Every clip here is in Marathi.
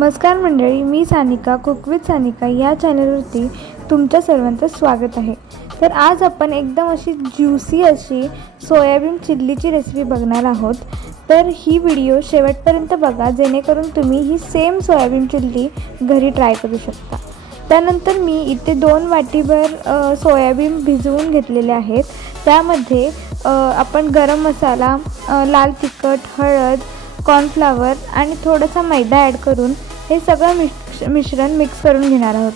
नमस्कार मंडळी, मी सानिका कुक विथ सानिका या चॅनलवरती तुमच्या सर्वांचं स्वागत आहे। तर आज आपण एकदम अशी ज्युसी अशी सोयाबीन चिल्लीची रेसिपी बघणार आहोत। तर ही व्हिडिओ शेवटपर्यंत बघा जेणेकरून तुम्ही ही सेम सोयाबीन चिल्ली घरी ट्राय करू शकता। त्यानंतर मी इथे 2 वाटीभर सोयाबीन भिजवून घेतलेले आहेत। त्यामध्ये आपण गरम मसाला, लाल तिखट, हळद, कॉर्नफ्लॉवर आणि थोडासा मैदा ॲड करून हे सगळं मिश्रण मिक्स करून घेणार आहोत।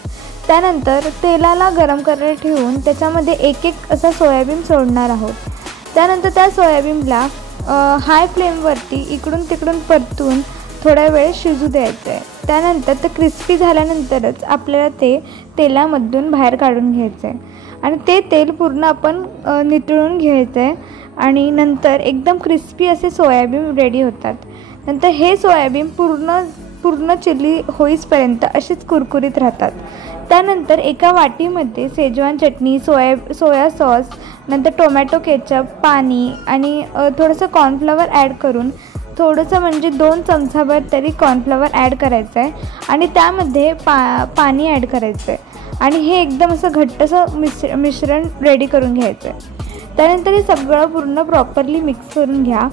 त्यानंतर तेलाला गरम करायला ठेवून त्याच्यामध्ये एक असा सोयाबीन सोडणार आहोत। त्यानंतर त्या सोयाबीनला हाय फ्लेमवरती इकडून तिकडून परतून थोडा वेळ शिजू द्यायचं आहे। त्यानंतर ते क्रिस्पी झाल्यानंतरच आपल्याला ते तेलामधून बाहेर काढून घ्यायचं आहे आणि ते तेल पूर्ण आपण नितळून घ्यायचं आहे आणि नंतर एकदम क्रिस्पी असे सोयाबीन रेडी होतात। नंतर हे सोयाबीन पूर्ण चिल्ली होईपर्यंत अशीच कुरकुरीत राहतात। त्यानंतर एका वाटीमध्ये शेजवान चटणी, सोया सॉस, नंतर टोमॅटो केचप, पाणी आणि थोडंसं कॉर्नफ्लॉवर ॲड करून थोडंसं म्हणजे 2 चमचाभर तरी कॉर्नफ्लॉवर ॲड करायचं आहे आणि त्यामध्ये पाणी ॲड करायचं आहे आणि हे एकदम असं घट्टसं मिश्रण रेडी करून घ्यायचं आहे। त्यानंतर हे सगळं पूर्ण प्रॉपरली मिक्स करून घ्या।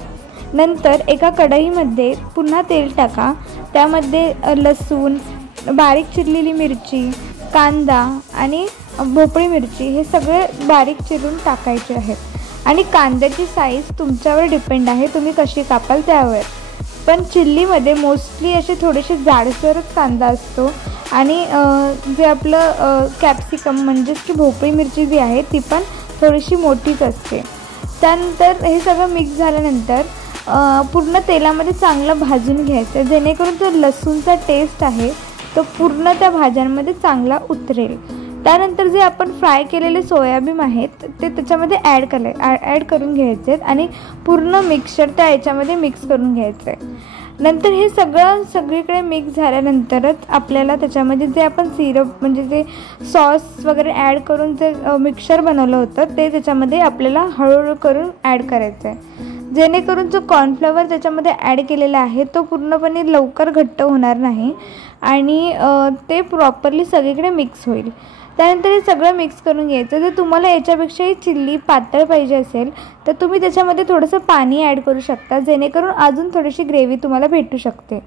नंतर एका कढईमध्ये पुन्हा तेल टाका। त्यामध्ये लसूण, बारीक चिरलेली मिरची, कांदा आणि भोपळी मिरची हे सगळे बारीक चिरून टाकायचे आहेत आणि कांद्याची साईज तुमच्यावर डिपेंड आहे, तुम्ही कशी कापाल त्यावर। पण चिल्लीमध्ये मोस्टली असे थोडेसे जाडसरच कांदा असतो आणि जे आपलं कॅप्सिकम म्हणजेच की भोपळी मिरची जी आहे ती पण थोडीशी मोठीच असते। त्यानंतर हे सगळं मिक्स झाल्यानंतर पूर्ण तेलामध्ये चांगलं भाजून घ्यायचं जेणेकरून जो लसूणचा टेस्ट आहे तो पूर्ण त्या भाज्यांमध्ये चांगला उतरेल। त्यानंतर जे आपण फ्राय केलेले सोयाबीन आहेत ते त्याच्यामध्ये ॲड करून घ्यायचे आणि पूर्ण मिक्सचर त्या याच्यामध्ये मिक्स करून घ्यायचं आहे। नंतर हे सगळीकडे मिक्स झाल्यानंतरच आपल्याला त्याच्यामध्ये जे आपण सिरप म्हणजे जे सॉस वगैरे ॲड करून जे मिक्सचर बनवलं होतं ते त्याच्यामध्ये आपल्याला हळूहळू करून ॲड करायचं आहे जेणेकरून जो कॉर्नफ्लॉवर त्याच्यामध्ये ॲड केलेला आहे तो पूर्णपणे लवकर घट्ट होणार नाही आणि ते प्रॉपरली सगळीकडे मिक्स होईल। त्यानंतर हे सगळं मिक्स करून घ्यायचं। जर तुम्हाला याच्यापेक्षाही चिल्ली पातळ पाहिजे असेल तर तुम्ही त्याच्यामध्ये थोडंसं पाणी ॲड करू शकता जेणेकरून अजून थोडीशी ग्रेव्ही तुम्हाला भेटू शकते।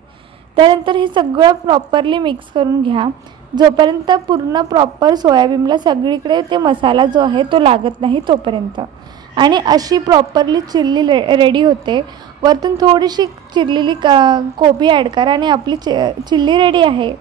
त्यानंतर हे सगळं प्रॉपरली मिक्स करून घ्या जोपर्यंत पूर्ण प्रॉपर सोयाबीनला सगळीकडे ते मसाला जो आहे तो लागत नाही तोपर्यंत आणि अशी प्रॉपरली चिल्ली रेडी होते। वरतून थोडीशी चिरलेली कोबी ॲड करा आणि आपली चिल्ली रेडी आहे।